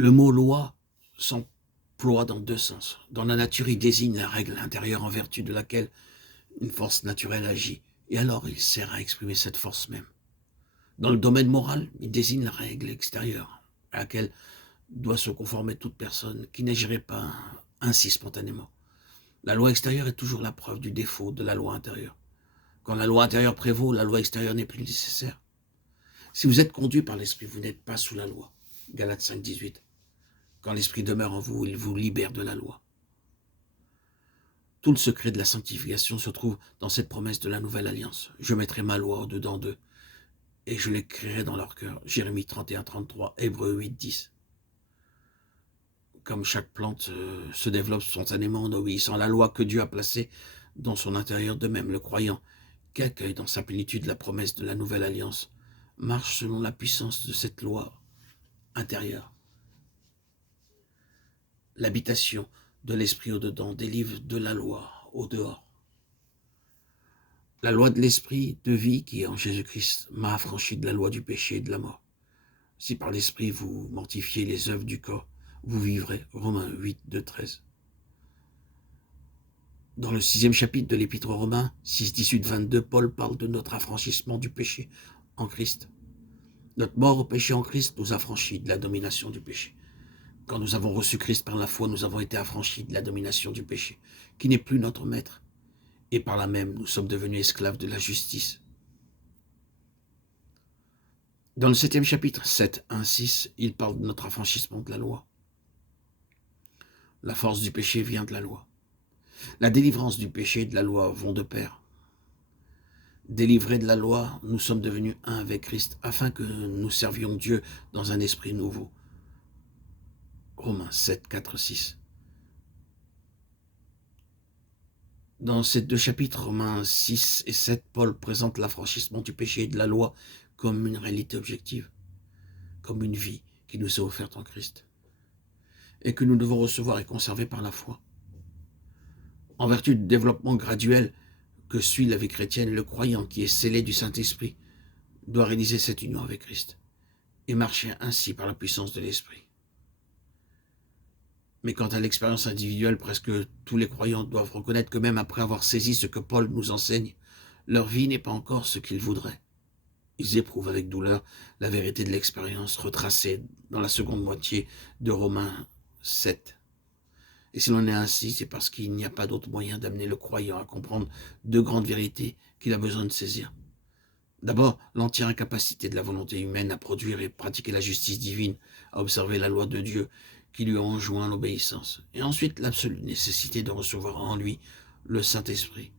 Le mot loi s'emploie dans deux sens. Dans la nature, il désigne la règle intérieure en vertu de laquelle une force naturelle agit, et alors il sert à exprimer cette force même. Dans le domaine moral, il désigne la règle extérieure, à laquelle doit se conformer toute personne qui n'agirait pas ainsi spontanément. La loi extérieure est toujours la preuve du défaut de la loi intérieure. Quand la loi intérieure prévaut, la loi extérieure n'est plus nécessaire. Si vous êtes conduit par l'esprit, vous n'êtes pas sous la loi. Galates 5, 18. Quand l'esprit demeure en vous, il vous libère de la loi. Tout le secret de la sanctification se trouve dans cette promesse de la nouvelle alliance. Je mettrai ma loi au-dedans d'eux et je l'écrirai dans leur cœur. Jérémie 31, 33, Hébreux 8, 10. Comme chaque plante se développe spontanément en obéissant à la loi que Dieu a placée dans son intérieur, de même le croyant, qui accueille dans sa plénitude la promesse de la nouvelle alliance, marche selon la puissance de cette loi intérieure. L'habitation de l'esprit au-dedans délivre de la loi au-dehors. La loi de l'esprit de vie qui est en Jésus-Christ m'a affranchi de la loi du péché et de la mort. Si par l'esprit vous mortifiez les œuvres du corps, vous vivrez. Romains 8, 2, 13. Dans le 6e chapitre de l'Épître aux Romains, 6, 18, 22, Paul parle de notre affranchissement du péché en Christ. Notre mort au péché en Christ nous affranchit de la domination du péché. Quand nous avons reçu Christ par la foi, nous avons été affranchis de la domination du péché, qui n'est plus notre maître. Et par là même, nous sommes devenus esclaves de la justice. Dans le 7e chapitre, 7, 1, 6, il parle de notre affranchissement de la loi. La force du péché vient de la loi. La délivrance du péché et de la loi vont de pair. Délivrés de la loi, nous sommes devenus un avec Christ, afin que nous servions Dieu dans un esprit nouveau. Romains 7, 4, 6. Dans ces deux chapitres, Romains 6 et 7, Paul présente l'affranchissement du péché et de la loi comme une réalité objective, comme une vie qui nous est offerte en Christ, et que nous devons recevoir et conserver par la foi. En vertu du développement graduel que suit la vie chrétienne, le croyant qui est scellé du Saint-Esprit doit réaliser cette union avec Christ et marcher ainsi par la puissance de l'Esprit. Mais quant à l'expérience individuelle, presque tous les croyants doivent reconnaître que même après avoir saisi ce que Paul nous enseigne, leur vie n'est pas encore ce qu'ils voudraient. Ils éprouvent avec douleur la vérité de l'expérience retracée dans la seconde moitié de Romains 7. Et si l'on est ainsi, c'est parce qu'il n'y a pas d'autre moyen d'amener le croyant à comprendre deux grandes vérités qu'il a besoin de saisir. D'abord, l'entière incapacité de la volonté humaine à produire et pratiquer la justice divine, à observer la loi de Dieu qui lui enjoint l'obéissance. Et ensuite, l'absolue nécessité de recevoir en lui le Saint-Esprit,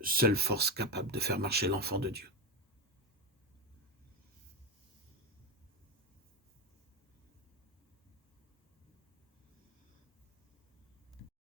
seule force capable de faire marcher l'enfant de Dieu.